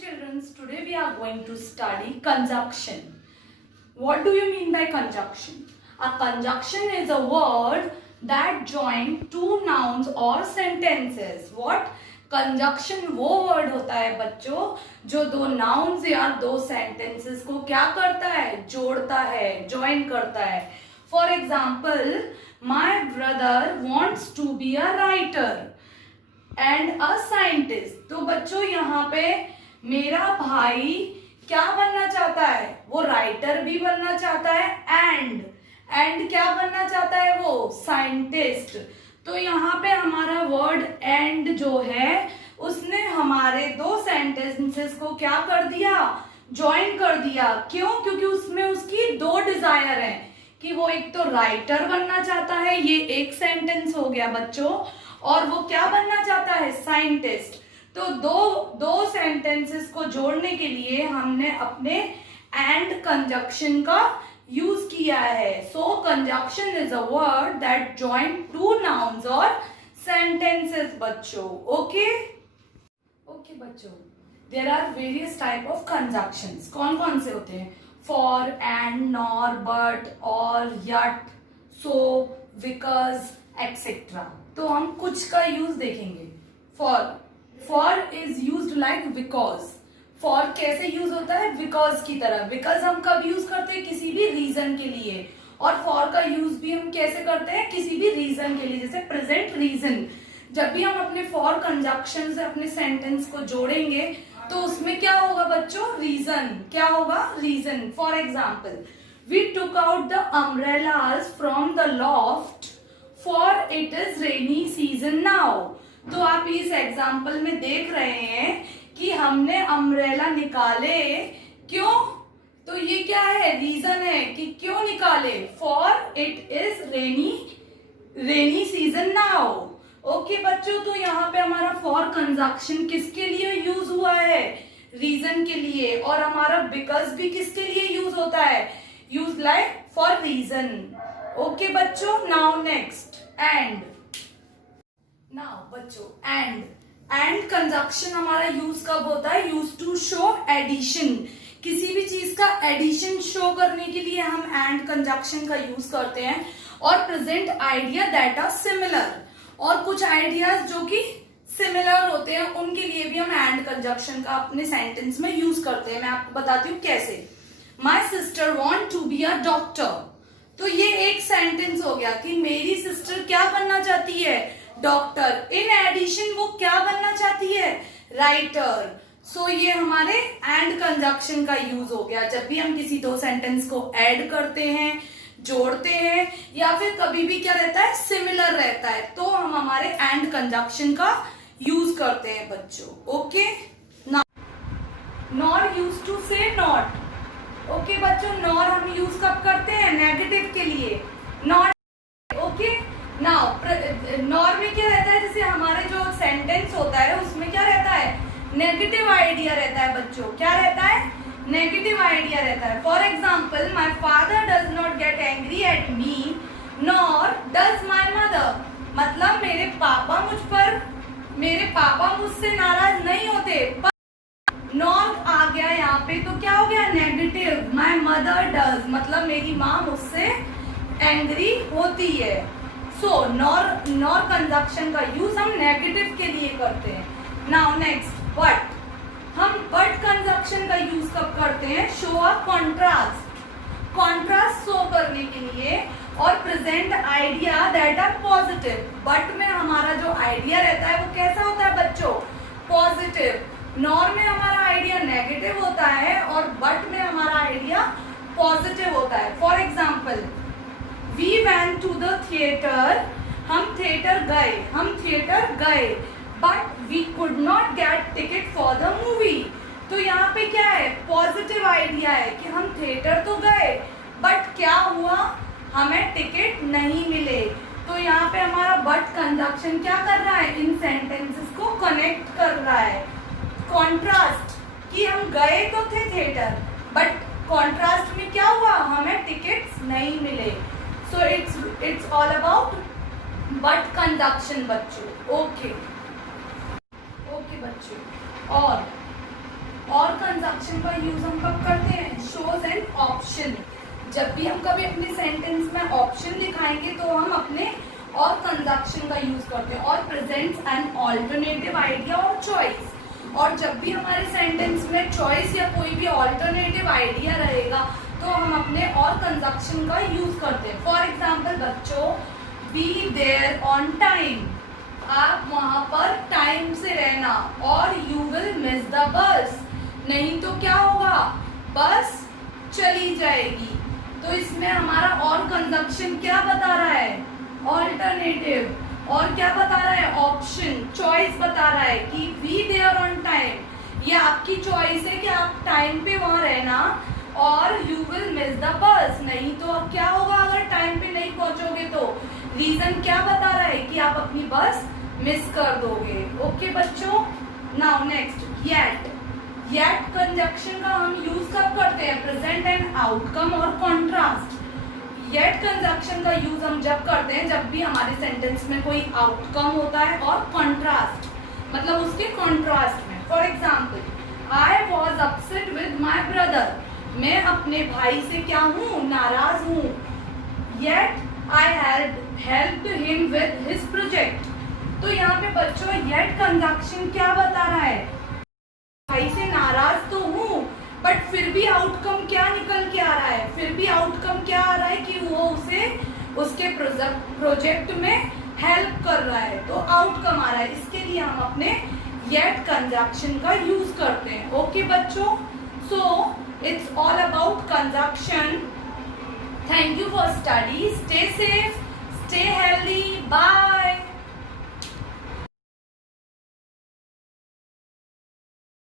children, today we are going to study conjunction. What do you mean by conjunction? A conjunction is a word that join two nouns or sentences. What? Conjunction वो word होता है बच्चों जो दो nouns या दो sentences को क्या करता है, जोड़ता है, ज्वाइन करता है. For example, my brother wants to be a writer and a scientist. तो बच्चों यहाँ पे मेरा भाई क्या बनना चाहता है, वो राइटर भी बनना चाहता है एंड क्या बनना चाहता है, वो साइंटिस्ट. तो यहाँ पे हमारा वर्ड एंड जो है उसने हमारे दो सेंटेंसेस को क्या कर दिया, ज्वाइन कर दिया. क्यों? क्योंकि उसमें उसकी दो डिजायर हैं कि वो एक तो राइटर बनना चाहता है, ये एक सेंटेंस हो गया बच्चों, और वो क्या बनना चाहता है, साइंटिस्ट. तो दो सेंटेंसेस को जोड़ने के लिए हमने अपने एंड कंजक्शन का यूज किया है. So conjunction is a word that join two nouns और सेंटेंसेस बच्चों. ओके बच्चों, there are various type of conjunctions. कौन कौन से होते हैं? फॉर, एंड, नॉर, बट, और, यट, सो, बिकॉज, एक्सेट्रा. तो हम कुछ का यूज देखेंगे. For is used like because. For कैसे यूज होता है, बिकॉज की तरह. बिकॉज हम कब यूज करते हैं, किसी भी रीजन के लिए. और फॉर का यूज भी हम कैसे करते हैं, किसी भी रीजन के लिए, जैसे प्रेजेंट रीजन. जब भी हम अपने फॉर कंजक्शन से अपने सेंटेंस को जोड़ेंगे तो उसमें क्या होगा बच्चों, रीजन. क्या होगा, reason. For example, we took out the umbrellas from the loft for it is rainy season now. तो आप इस एग्जाम्पल में देख रहे हैं कि हमने अम्ब्रेला निकाले. क्यों? तो ये क्या है, रीजन है कि क्यों निकाले. For it is rainy season now. Okay बच्चों, तो यहाँ पे हमारा फॉर कंजक्शन किसके लिए यूज हुआ है, रीजन के लिए. और हमारा बिकॉज भी किसके लिए यूज होता है, use like for reason. Okay बच्चों, नाउ नेक्स्ट एंड. नाउ बच्चों, एंड कंजक्शन हमारा यूज कब होता है, यूज टू शो एडिशन. किसी भी चीज का एडिशन शो करने के लिए हम एंड कंजक्शन का यूज करते हैं. और present idea that are similar. और कुछ आइडियाज जो कि सिमिलर होते हैं उनके लिए भी हम एंड कंजक्शन का अपने सेंटेंस में यूज करते हैं. मैं आपको बताती हूँ कैसे. My sister want to be a doctor. तो ये एक सेंटेंस हो गया कि मेरी सिस्टर क्या बनना चाहती है, डॉक्टर. इन एडिशन वो क्या बनना चाहती है, राइटर. सो ये हमारे एंड कंजक्शन का यूज हो गया. जब भी हम किसी दो सेंटेंस को ऐड करते हैं, जोड़ते हैं, या फिर कभी भी क्या रहता है, सिमिलर रहता है, तो हम हमारे एंड कंजक्शन का यूज करते हैं बच्चों. ओके, नॉर यूज टू से नॉट. ओके बच्चों, नॉर हम यूज कब करते हैं, नेगेटिव के लिए, नॉट. ओके, नाउ नॉर में क्या रहता है, जैसे हमारे जो सेंटेंस होता है उसमें क्या रहता है, नेगेटिव आइडिया रहता है बच्चों. क्या रहता है, नेगेटिव आइडिया रहता है. For example, my father does not get angry at me nor does my mother. मतलब मेरे पापा मुझसे नाराज नहीं होते. नॉर आ गया यहाँ पे तो क्या हो गया, नेगेटिव. माई मदर डज मतलब मेरी माँ मुझसे एंग्री होती है. सो नॉर कंजक्शन का यूज हम नेगेटिव के लिए करते हैं. Now next, but. हम बट कंजक्शन का यूज कब करते हैं, शो अ कॉन्ट्रास्ट शो करने के लिए और present idea that are positive. But में हमारा जो आइडिया रहता है वो कैसा होता है बच्चों, पॉजिटिव. नॉर में हमारा आइडिया नेगेटिव होता है और बट में हमारा आइडिया पॉजिटिव होता है. For example, we went to the theatre. हम थिएटर गए but we could not get ticket for the movie. तो यहाँ पे क्या है, पॉजिटिव आइडिया है कि हम थिएटर तो गए बट क्या हुआ, हमें टिकट नहीं मिले. तो यहाँ पे हमारा बट कंजक्शन क्या कर रहा है, इन सेंटेंसेस को कनेक्ट कर रहा है. कॉन्ट्रास्ट कि हम गए तो थे थिएटर बट कॉन्ट्रास्ट में क्या हुआ, हमें टिकट्स नहीं मिले. सो it's all about but conjunction बच्चों. ओके बच्चों, कंजक्शन का यूज हम कब करते हैं? Shows an option. जब भी हम कभी अपने सेंटेंस में ऑप्शन दिखाएंगे तो हम अपने और कंजक्शन का यूज करते हैं, और प्रेजेंट्स एन ऑल्टरनेटिव आइडिया और चॉइस। और जब भी हमारे सेंटेंस में चॉइस या कोई भी ऑल्टरनेटिव आइडिया रहेगा तो हम अपने और कंजक्शन का यूज करते हैं। फॉर एग्जाम्पल बच्चों, बी देयर ऑन टाइम, आप वहां पर टाइम से रहना, और you will miss the bus, नहीं तो क्या होगा? बस चली जाएगी। तो इसमें हमारा और कंजक्शन क्या बता रहा है? ऑल्टरनेटिव। और क्या बता रहा है? ऑप्शन, चॉइस बता रहा है कि बी देयर ऑन टाइम। ये आपकी चॉइस है कि आप टाइम पे वहां रहना, और you will miss the bus, नहीं तो अब क्या होगा अगर टाइम पे नहीं पहुंचोगे तो? रीजन क्या बता रहा है कि आप अपनी बस मिस कर दोगे। ओके बच्चों, now next yet. Yet conjunction का हम यूज कब करते हैं? प्रेजेंट एंड आउटकम और कॉन्ट्रास्ट। येट कंजक्शन का यूज हम जब करते हैं जब भी हमारे सेंटेंस में कोई आउटकम होता है और कॉन्ट्रास्ट, मतलब उसके कॉन्ट्रास्ट में। For example, I was upset with my brother, मैं अपने भाई से क्या हूँ? नाराज हूँ। Yet I helped him with his project. तो यहाँ पे बच्चों येट कंजक्शन क्या बता रहा है? भाई से नाराज तो हूँ, बट फिर भी आउटकम क्या निकल के आ रहा है? फिर भी आउटकम क्या आ रहा है कि वो उसे उसके प्रोजेक्ट में हेल्प कर रहा है, तो आउटकम आ रहा है। इसके लिए हम अपने येट कंजक्शन का यूज करते हैं। ओके बच्चों, so it's all about conjunction. Thank you for study. Stay safe, stay healthy, bye.